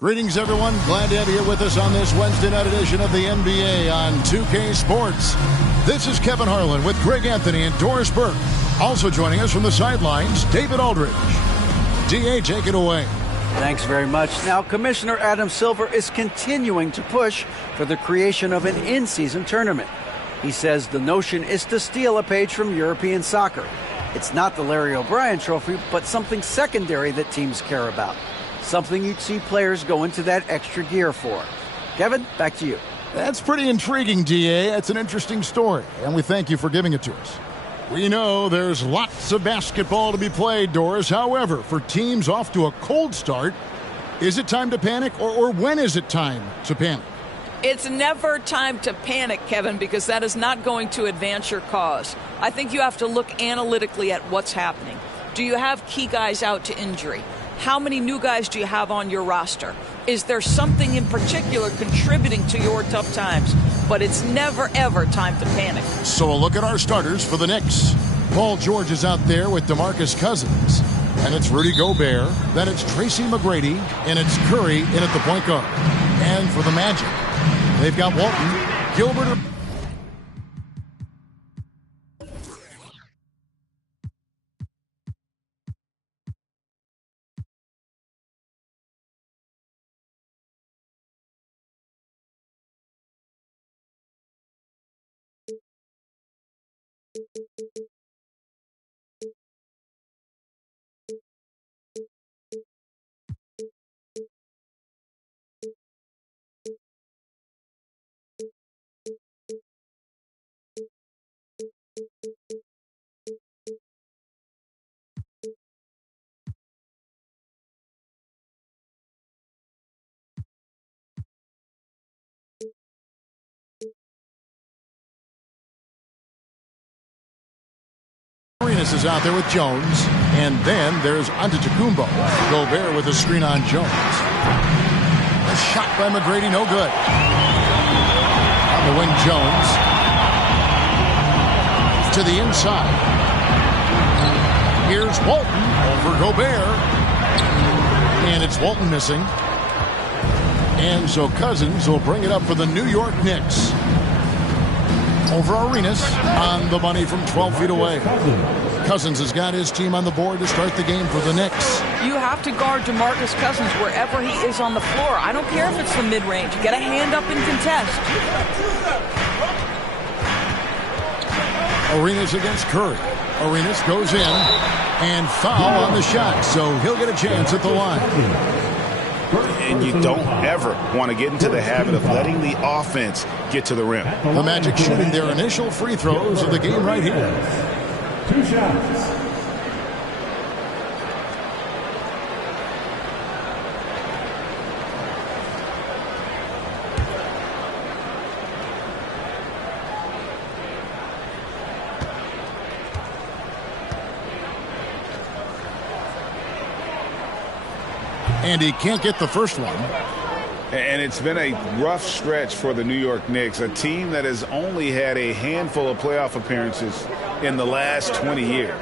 Greetings, everyone. Glad to have you with us on this Wednesday night edition of the NBA on 2K Sports. This is Kevin Harlan with Greg Anthony and Doris Burke. Also joining us from the sidelines, David Aldridge. DA, take it away. Thanks very much. Now, Commissioner Adam Silver is continuing to push for the creation of an in-season tournament. He says the notion is to steal a page from European soccer. It's not the Larry O'Brien Trophy, but something secondary that teams care about. Something you'd see players go into that extra gear for. Kevin, back to you. That's pretty intriguing, DA. That's an interesting story, and we thank you for giving it to us. We know there's lots of basketball to be played, Doris. However, for teams off to a cold start, is it time to panic, or when is it time to panic? It's never time to panic, Kevin, because that is not going to advance your cause. I think you have to look analytically at what's happening. Do you have key guys out to injury? How many new guys do you have on your roster? Is there something in particular contributing to your tough times? But it's never, ever time to panic. So a look at our starters for the Knicks. Paul George is out there with DeMarcus Cousins. And it's Rudy Gobert. Then it's Tracy McGrady. And it's Curry in at the point guard. And for the Magic, they've got Walton, Gilbert. Arenas is out there with Jones, and then there's Antetokounmpo. Gobert with a screen on Jones. A shot by McGrady, no good. On the wing, Jones. To the inside. Here's Walton over Gobert. And it's Walton missing. And so Cousins will bring it up for the New York Knicks. Over Arenas on the money from 12 feet away. Cousins has got his team on the board to start the game for the Knicks. You have to guard DeMarcus Cousins wherever he is on the floor. I don't care if it's the mid-range. Get a hand up and contest. Arenas against Curry. Arenas goes in and foul on the shot, so he'll get a chance at the line. And you don't ever want to get into the habit of letting the offense get to the rim. The Magic shooting their initial free throws of the game right here. 2 shots. And he can't get the first one. And it's been a rough stretch for the New York Knicks, a team that has only had a handful of playoff appearances in the last 20 years.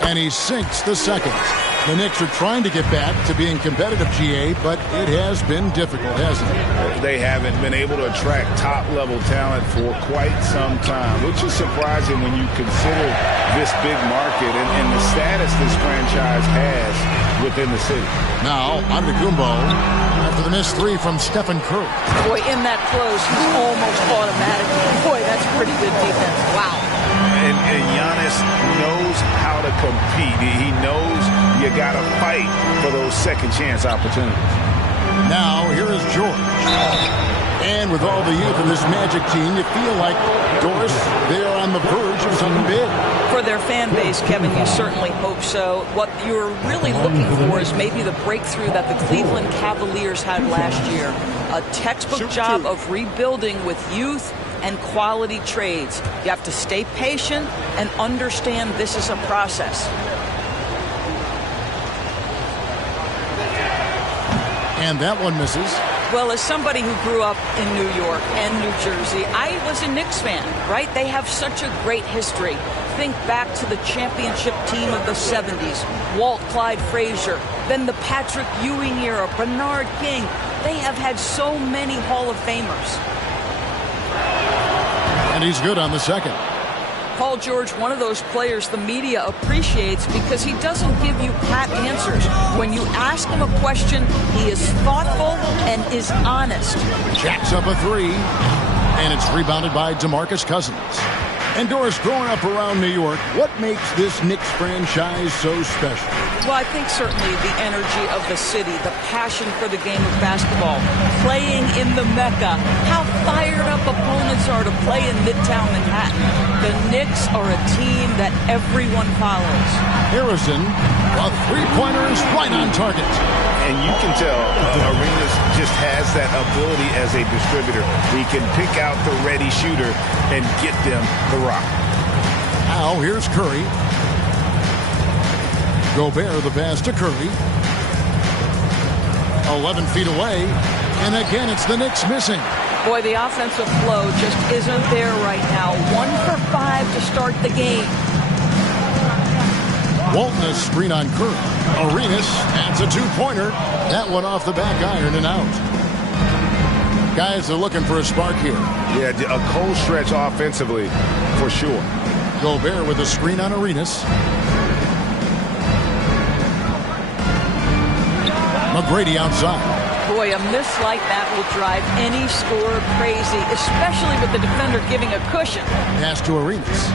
And he sinks the second. The Knicks are trying to get back to being competitive, GA, but it has been difficult, hasn't it? They haven't been able to attract top-level talent for quite some time, which is surprising when you consider this big market and the status this franchise has within the city. Now, Antetokounmpo after the missed three from Stephen Curry. Boy, in that close, he's almost automatic. Boy, that's pretty good defense. Wow. And Giannis knows how to compete. He knows you got to fight for those second chance opportunities. Now, here is George. And with all the youth in this Magic team, you feel like, Doris, they are on the verge of something big. For their fan base, Kevin, you certainly hope so. What you're really looking for is maybe the breakthrough that the Cleveland Cavaliers had last year. A textbook job of rebuilding with youth and quality trades. You have to stay patient and understand this is a process. And that one misses. Well, as somebody who grew up in New York and New Jersey, I was a Knicks fan, right? They have such a great history. Think back to the championship team of the 70s, Walt Clyde Frazier, then the Patrick Ewing era, Bernard King. They have had so many Hall of Famers. And he's good on the second. Paul George, one of those players the media appreciates because he doesn't give you pat answers. When you ask him a question, he is thoughtful and is honest. Jacks up a three, and it's rebounded by DeMarcus Cousins. And Doris, growing up around New York, what makes this Knicks franchise so special? Well, I think certainly the energy of the city, the passion for the game of basketball, playing in the Mecca, how fired up opponents are to play in Midtown Manhattan. The Knicks are a team that everyone follows. Harrison, a three-pointer is right on target. And you can tell Arenas just has that ability as a distributor. He can pick out the ready shooter and get them the rock. Now here's Curry. Gobert the pass to Curry. 11 feet away. And again, it's the Knicks missing. Boy, the offensive flow just isn't there right now. 1 for 5 to start the game. Walton a screen on Curry. Arenas adds a two-pointer. That one off the back iron and out. Guys are looking for a spark here. Yeah, a cold stretch offensively for sure. Gobert with a screen on Arenas. McGrady outside. Boy, a miss like that will drive any scorer crazy, especially with the defender giving a cushion. Pass to Arenas.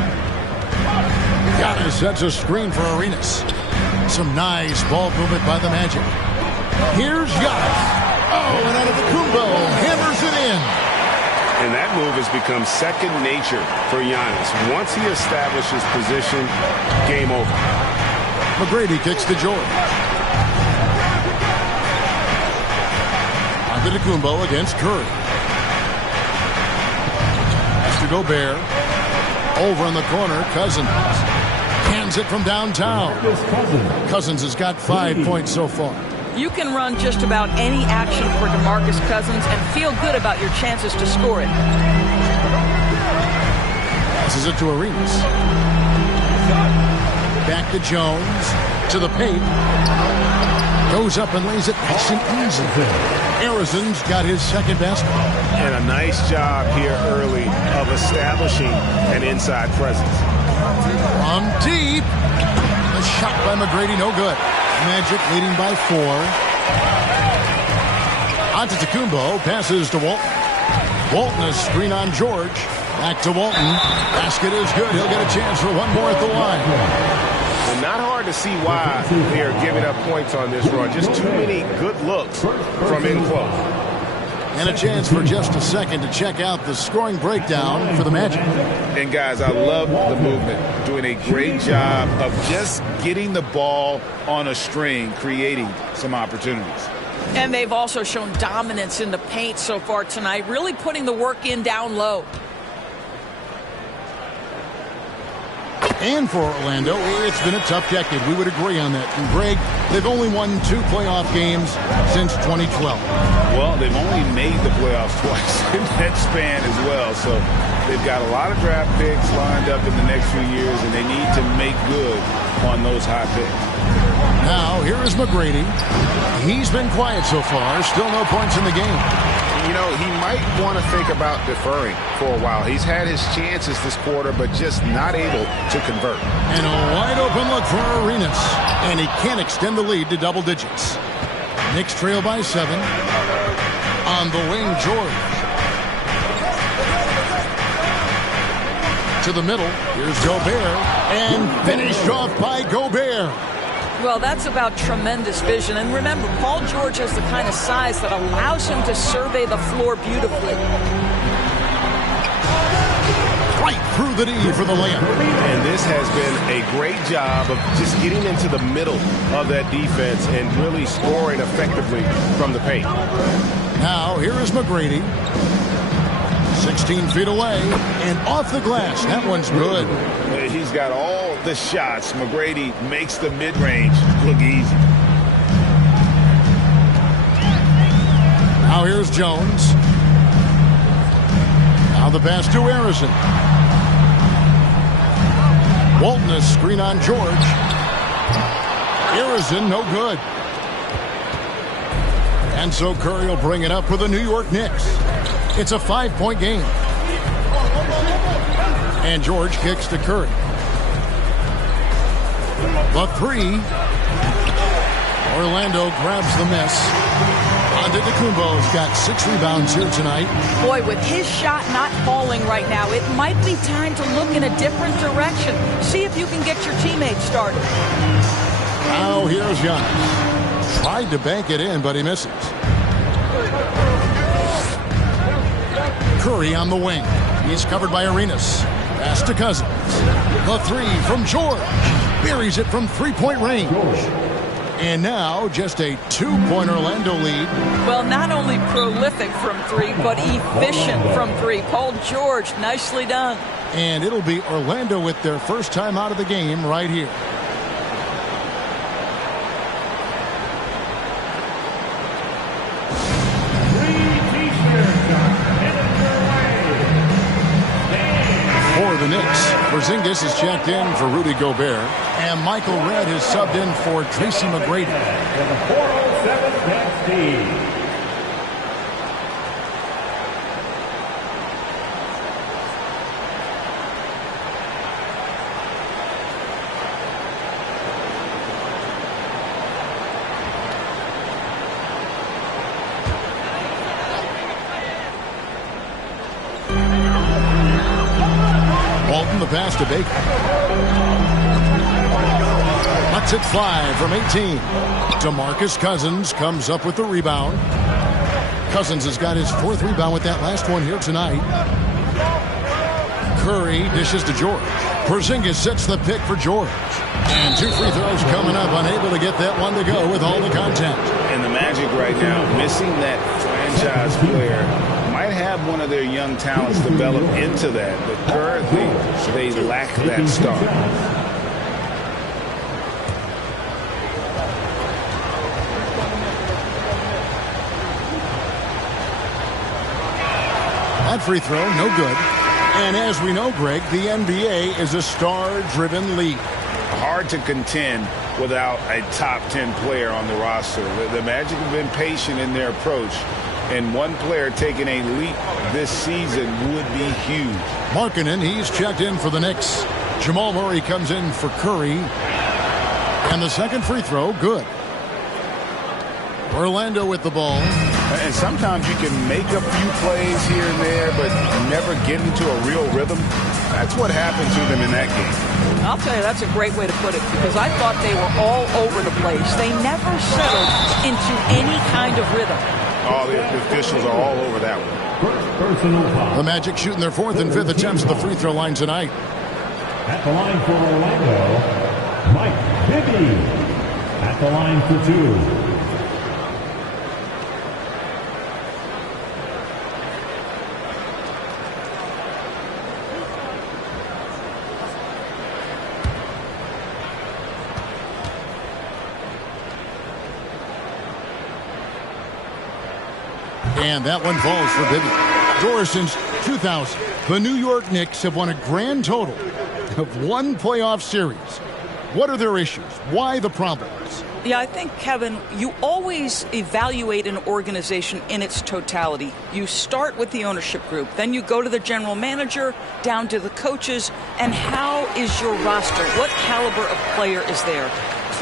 Giannis sets a screen for Arenas. Some nice ball movement by the Magic. Here's Giannis. Oh, and out of the Kumbo, hammers it in. And that move has become second nature for Giannis. Once he establishes position, game over. McGrady kicks to George. Kumbo against Curry. Pass to Gobert. Over in the corner, Cousins. Cans it from downtown. Cousins has got 5 points so far. You can run just about any action for DeMarcus Cousins and feel good about your chances to score it. Passes it to Arenas. Back to Jones. To the paint. Goes up and lays it nice and easy. Harrison's got his second basket. And a nice job here early of establishing an inside presence. From deep. The shot by McGrady, no good. Magic leading by 4. Antetokounmpo passes to Walton. Walton a screen on George. Back to Walton. Basket is good. He'll get a chance for one more at the line. And not hard to see why they are giving up points on this run. Just too many good looks from in close. And a chance for just a second to check out the scoring breakdown for the Magic. And guys, I love the movement. Doing a great job of just getting the ball on a string, creating some opportunities. And they've also shown dominance in the paint so far tonight, really putting the work in down low. And for Orlando, it's been a tough decade. We would agree on that. And Greg, they've only won 2 playoff games since 2012. Well, they've only made the playoffs twice in that span as well. So they've got a lot of draft picks lined up in the next few years, and they need to make good on those high picks. Now, here is McGrady. He's been quiet so far. Still no points in the game. You know, he might want to think about deferring for a while. He's had his chances this quarter, but just not able to convert. And a wide open look for Arenas. And he can't extend the lead to double digits. Knicks trail by 7. On the wing, George. To the middle. Here's Gobert. And finished off by Gobert. Well, that's about tremendous vision. And remember, Paul George has the kind of size that allows him to survey the floor beautifully. Right through the knee for the layup. And this has been a great job of just getting into the middle of that defense and really scoring effectively from the paint. Now, here is McGrady. 16 feet away and off the glass. That one's good. He's got all the shots. McGrady makes the mid-range look easy. Here's Jones. Now the pass to Harrison. Walton, a screen on George. Harrison, no good. And so Curry will bring it up for the New York Knicks. It's a 5-point game. And George kicks to Curry. The three. Orlando grabs the miss. Antetokounmpo's got 6 rebounds here tonight. Boy, with his shot not falling right now, it might be time to look in a different direction. See if you can get your teammates started. Now here's Giannis. Tried to bank it in, but he misses. Curry on the wing. He's covered by Arenas. Pass to Cousins. The three from George. Buries it from 3-point range. And now just a 2-point Orlando lead. Well, not only prolific from 3, but efficient from 3. Paul George, nicely done. And it'll be Orlando with their first time out of the game right here. For the Knicks, Porzingis is checked in for Rudy Gobert, and Michael Redd is subbed in for Tracy McGrady. Walton, the pass to Baker. Lets it fly from 18. DeMarcus Cousins comes up with the rebound. Cousins has got his 4th rebound with that last one here tonight. Curry dishes to George. Porzingis sets the pick for George. And 2 free throws coming up, unable to get that one to go with all the contact. And the Magic right now, missing that franchise player, might have one of their young talents develop into that, but currently they lack that star. That free throw, no good. And as we know, Greg, the NBA is a star-driven league. Hard to contend without a top 10 player on the roster. The Magic have been patient in their approach, and one player taking a leap this season would be huge. Markkanen, he's checked in for the Knicks. Jamal Murray comes in for Curry. And the second free throw, good. Orlando with the ball. And sometimes you can make a few plays here and there, but never get into a real rhythm. That's what happened to them in that game. I'll tell you, that's a great way to put it, because I thought they were all over the place. They never settled into any kind of rhythm. Oh, the officials are all over that one. The Magic shooting their 4th and 5th attempts at the free throw line tonight. At the line for Orlando, Mike Bibby. At the line for 2. And that one falls for Bibby. Doris, since 2000, the New York Knicks have won a grand total of 1 playoff series. What are their issues? Why the problems? Yeah, I think, Kevin, you always evaluate an organization in its totality. You start with the ownership group, then you go to the general manager, down to the coaches, and how is your roster? What caliber of player is there?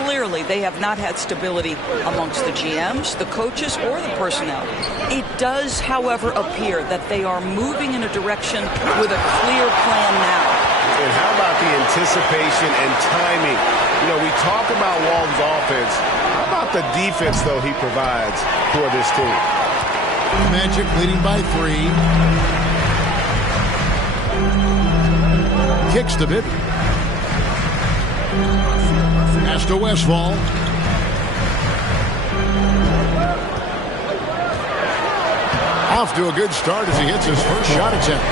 Clearly, they have not had stability amongst the GMs, the coaches, or the personnel. It does, however, appear that they are moving in a direction with a clear plan now. And how about the anticipation and timing? You know, we talk about Walton's offense. How about the defense, though, he provides for this team? Magic leading by 3. Kicks to Bibby. Pass to Westphal. Off to a good start as he hits his first shot attempt.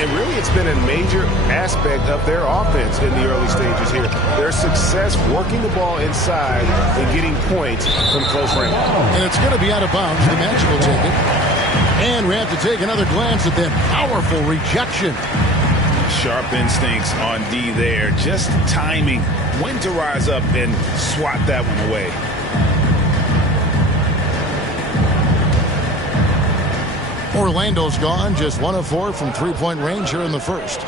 And really, it's been a major aspect of their offense in the early stages here. Their success working the ball inside and getting points from close range. And it's going to be out of bounds. The Magic will take it. And we have to take another glance at that powerful rejection. Sharp instincts on D there. Just timing when to rise up and swat that one away. Orlando's gone just 1 of 4 from three-point range here in the first.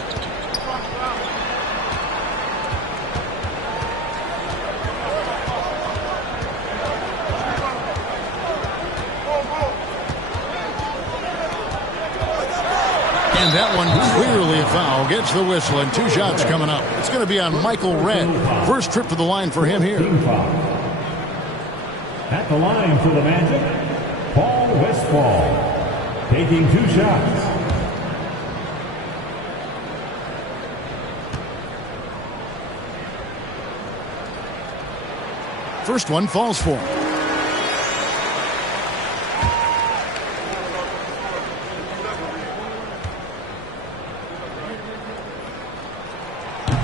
And that one clearly a foul. Gets the whistle and 2 shots coming up. It's going to be on Michael Redd. First trip to the line for him here. At the line for the Magic, Paul Westphal. Taking 2 shots. First one falls for him.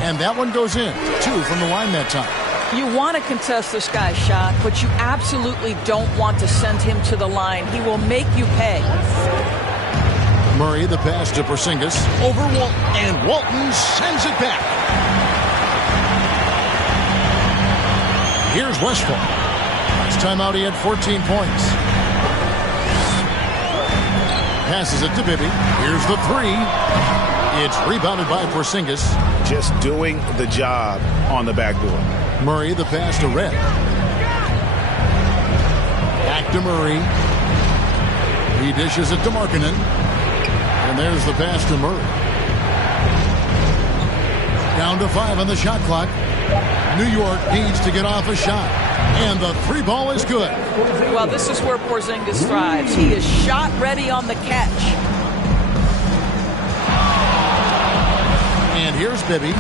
And that one goes in. 2 from the line that time. You want to contest this guy's shot, but you absolutely don't want to send him to the line. He will make you pay. Murray, the pass to Porzingis. Over Walton, and Walton sends it back. Here's Westphal. Last time out he had 14 points. Passes it to Bibby. Here's the 3. It's rebounded by Porzingis. Just doing the job on the backboard. Murray, the pass to Redd. Back to Murray. He dishes it to Markkanen. And there's the pass to Murray. Down to 5 on the shot clock. New York needs to get off a shot. And the 3 ball is good. Well, this is where Porzingis thrives. He is shot ready on the catch. And here's Bibby.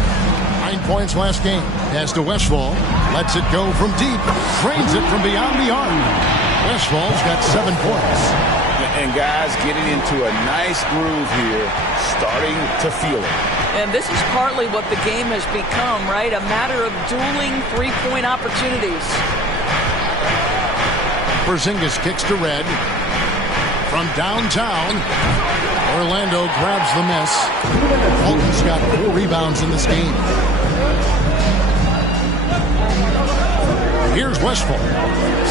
9 points last game. Pass to Westphal. Lets it go from deep. Drains it from beyond the arc. Westphal's got 7 points. And guys getting into a nice groove here. Starting to feel it. And this is partly what the game has become, right? A matter of dueling 3-point opportunities. Porzingis kicks to Redd. From downtown, Orlando grabs the miss. Walton's got 4 rebounds in this game. Here's Westphal.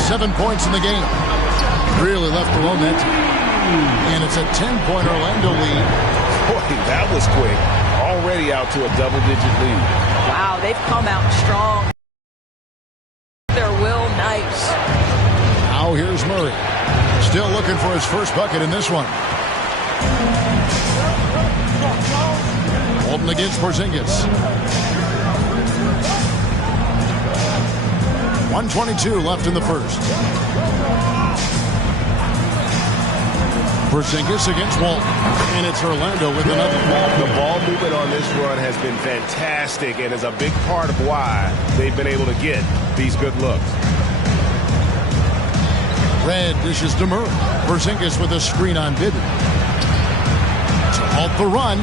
7 points in the game. Really left alone that time. And it's a 10-point Orlando lead. Boy, that was quick. Already out to a double-digit lead. Wow, they've come out strong. Their will, nice. Now here's Murray. Still looking for his first bucket in this one. Walton against Porzingis. 1:22 left in the first. Porzingis against Walton. And it's Orlando with another. The ball movement on this run has been fantastic and is a big part of why they've been able to get these good looks. Redd dishes to Murray. Porzingis with a screen on Bibby. To halt the run.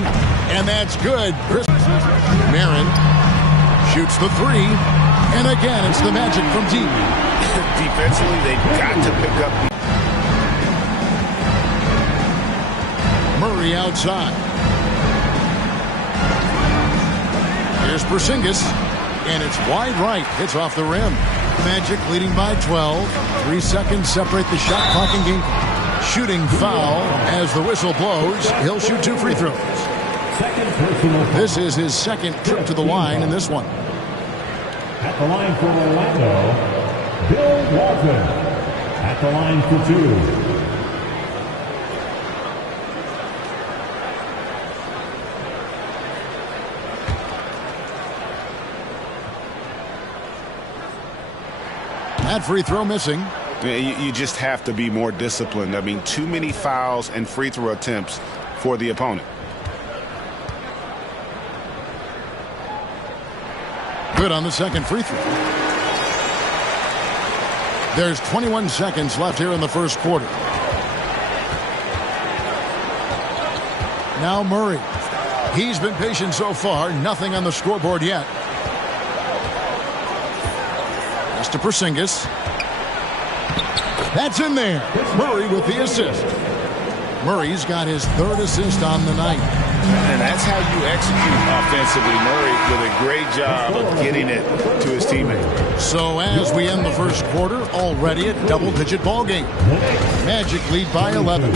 And that's good. Marin shoots the 3. And again, it's the Magic from deep. Defensively, they've got to pick up. Murray outside. Here's Porzingis. And it's wide right. Hits off the rim. Magic leading by 12. 3 seconds separate the shot clock and game clock. Shooting foul as the whistle blows. He'll shoot 2 free throws. This is his second trip to the line in this one. At the line for Orlando, Bill Walton. At the line for 2. That free throw missing. You just have to be more disciplined. I mean, too many fouls and free throw attempts for the opponent. Good on the second free throw. There's 21 seconds left here in the first quarter. Now Murray. He's been patient so far. Nothing on the scoreboard yet. Pass to Porzingis. That's in there. Murray with the assist. Murray's got his 3rd assist on the night. And that's how you execute offensively. Murray with a great job of getting it to his teammate. So as we end the first quarter, already a double-digit ball game. Magic lead by 11.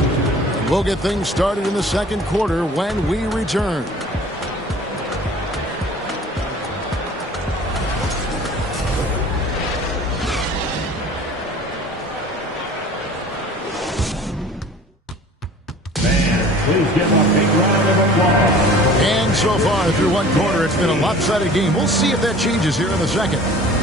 We'll get things started in the second quarter when we return. Please give them a big round of applause. And so far through one quarter, it's been a lopsided game. We'll see if that changes here in the second.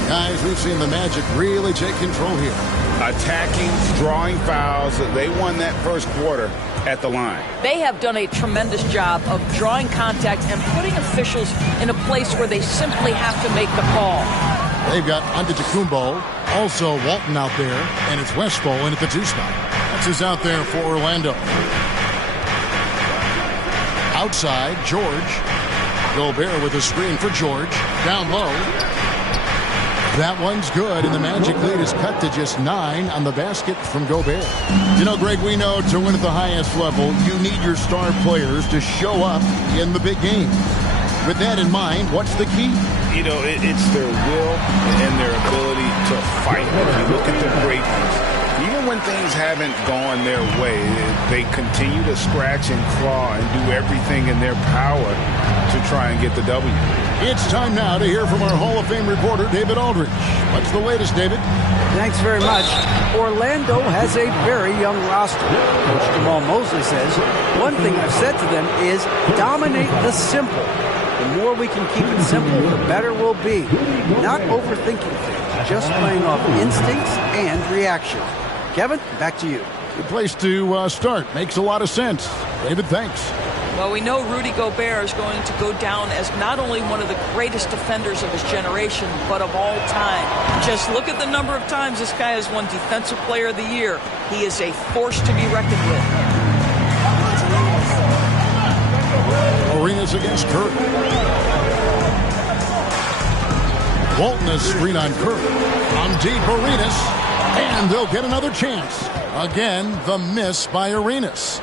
Guys, we've seen the Magic really take control here. Attacking, drawing fouls. They won that first quarter at the line. They have done a tremendous job of drawing contact and putting officials in a place where they simply have to make the call. They've got Antetokounmpo, also Walton out there, and it's Westphal in at the 2 spot. That's who's out there for Orlando. Outside, George. Gobert with a screen for George. Down low. That one's good, and the Magic lead is cut to just 9 on the basket from Gobert. You know, Greg, we know to win at the highest level, you need your star players to show up in the big game. With that in mind, what's the key? You know, it's their will and their ability to fight. If you look at the great ones, even when things haven't gone their way, they continue to scratch and claw and do everything in their power to try and get the W. It's time now to hear from our Hall of Fame reporter, David Aldridge. What's the latest, David? Thanks very much. Orlando has a very young roster. Coach Jamal Mosley says, one thing I've said to them is dominate the simple. The more we can keep it simple, the better we'll be. Not overthinking things, just playing off instincts and reaction. Kevin, back to you. Good place to start. Makes a lot of sense. David, thanks. Well, we know Rudy Gobert is going to go down as not only one of the greatest defenders of his generation, but of all time. Just look at the number of times this guy has won Defensive Player of the Year. He is a force to be reckoned with. Arenas against Kirk. Walton has screen on Kirk. On deep, Arenas. And they'll get another chance. Again, the miss by Arenas.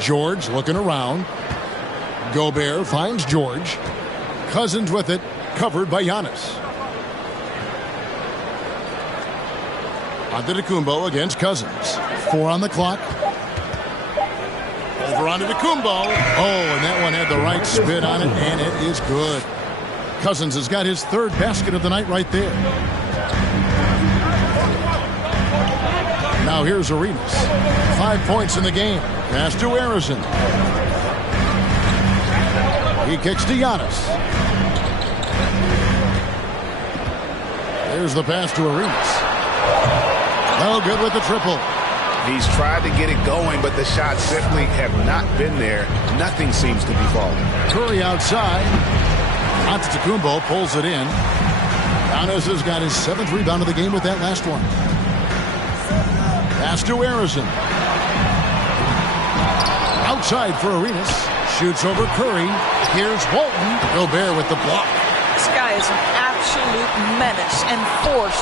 George looking around. Gobert finds George. Cousins with it, covered by Giannis. Antetokounmpo against Cousins. 4 on the clock. Over Antetokounmpo. Oh, and that one had the right spin on it, and it is good. Cousins has got his 3rd basket of the night right there. Now here's Arenas. 5 points in the game. Pass to Harrison. He kicks to Giannis. There's the pass to Arenas. No good with the triple. He's tried to get it going, but the shots simply have not been there. Nothing seems to be falling. Curry outside. Antetokounmpo pulls it in. Giannis has got his 7th rebound of the game with that last one. Pass to Harrison. Outside for Arenas. Shoots over Curry. Here's Walton. Gobert with the block. This guy is an absolute menace and force